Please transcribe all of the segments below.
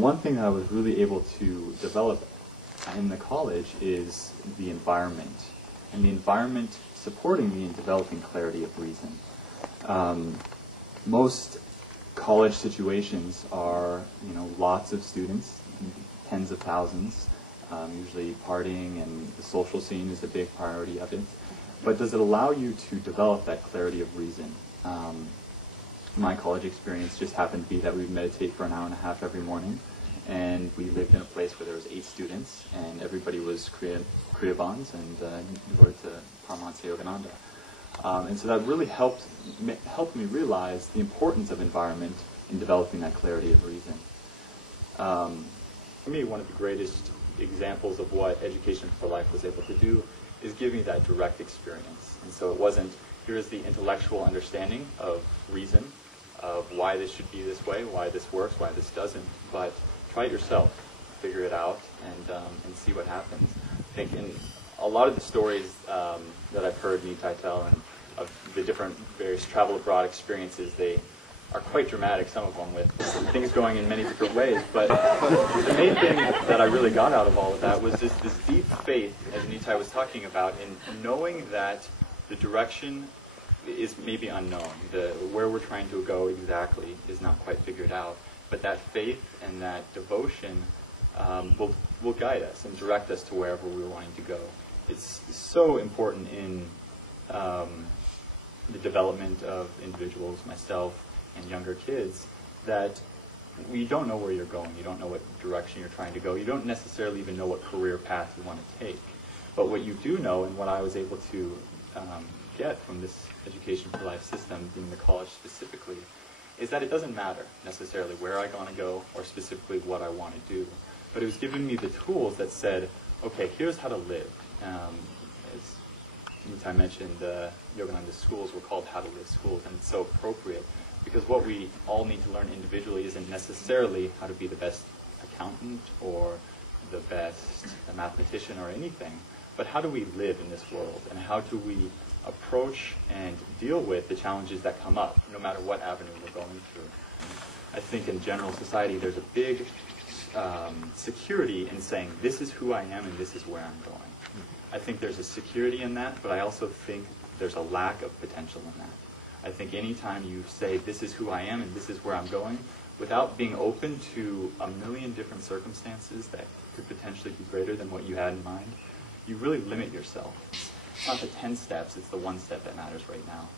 One thing that I was really able to develop in the college is the environment, and the environment supporting me in developing clarity of reason. Most college situations are, lots of students, tens of thousands, usually partying, and the social scene is a big priority of it. But does it allow you to develop that clarity of reason? My college experience just happened to be that we would meditate for an hour and a half every morning, and we lived in a place where there was 8 students, and everybody was Kriyabans and devoted to Paramahansa Yogananda. And so that really helped me realize the importance of environment in developing that clarity of reason. For me, one of the greatest examples of what Education for Life was able to do is give me that direct experience. And so it wasn't, here's the intellectual understanding of reason, of why this should be this way, why this works, why this doesn't, but try it yourself, figure it out, and see what happens. I think in a lot of the stories that I've heard Nitai tell, and of the different various travel abroad experiences, they are quite dramatic, some of them with things going in many different ways. But the main thing that I really got out of all of that was this deep faith, as Nitai was talking about, in knowing that the direction is maybe unknown. Where we're trying to go exactly is not quite figured out. But that faith and that devotion will guide us and direct us to wherever we're wanting to go. It's so important in the development of individuals, myself, and younger kids, that you don't know where you're going. You don't know what direction you're trying to go. You don't necessarily even know what career path you want to take. But what you do know, and what I was able to get from this Education for Life system, in the college specifically, is that it doesn't matter necessarily where I want to go or specifically what I want to do. But it was giving me the tools that said, okay, here's how to live. As Nitai mentioned, Yogananda's schools were called How to Live schools, and it's so appropriate because what we all need to learn individually isn't necessarily how to be the best accountant or the best mathematician or anything, but how do we live in this world, and how do we approach and deal with the challenges that come up, no matter what avenue we're going through. I think in general society there's a big security in saying, this is who I am and this is where I'm going. I think there's a security in that, but I also think there's a lack of potential in that. I think anytime you say, this is who I am and this is where I'm going, without being open to a million different circumstances that could potentially be greater than what you had in mind, you really limit yourself. It's not the 10 steps, it's the 1 step that matters right now.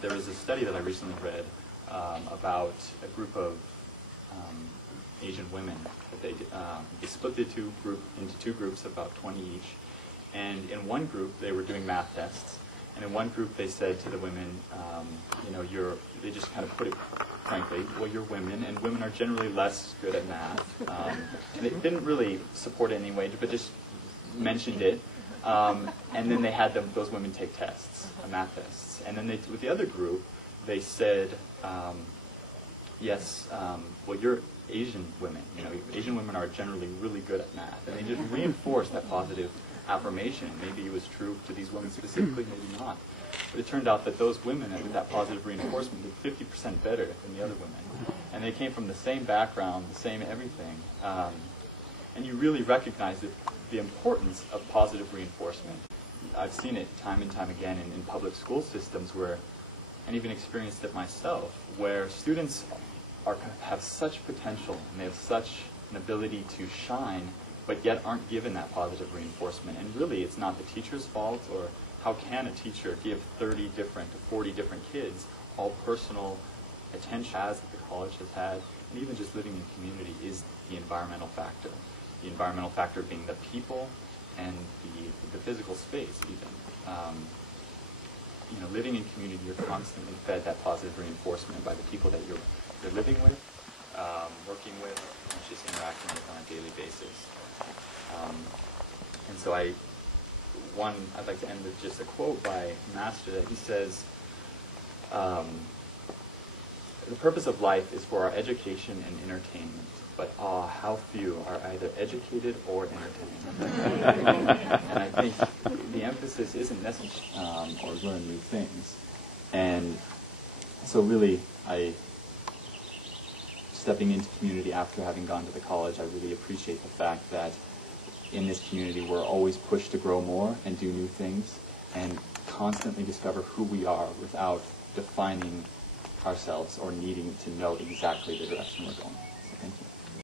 There was a study that I recently read about a group of Asian women. That they split the into two groups, about 20 each. And in one group, they were doing math tests. And in one group, they said to the women, they just kind of put it frankly, well, you're women, and women are generally less good at math. And they didn't really support it in any way, but just mentioned it. And then they had those women take tests, math tests. And then with the other group, they said, yes, well, you're Asian women. Asian women are generally really good at math. And they just reinforced that positive affirmation. Maybe it was true to these women specifically, maybe not. But it turned out that those women, with that positive reinforcement, did 50% better than the other women. And they came from the same background, the same everything. And you really recognize the importance of positive reinforcement. I've seen it time and time again in public school systems and even experienced it myself, where students have such potential and they have such an ability to shine, but yet aren't given that positive reinforcement. And really, it's not the teacher's fault, or how can a teacher give 30 different to 40 different kids all personal attention as the college has had, and even just living in community is the environmental factor. The environmental factor being the people and the physical space even. Living in community, you're constantly fed that positive reinforcement by the people that you're living with, working with, and just interacting with on a daily basis. And so I'd like to end with just a quote by Master that he says, the purpose of life is for our education and entertainment, but how few are either educated or entertained. And I think the emphasis isn't necessarily or learn new things. And so really, I stepping into community after having gone to the college, I really appreciate the fact that in this community we're always pushed to grow more and do new things and constantly discover who we are without defining ourselves or needing to know exactly the direction we're going. So thank you.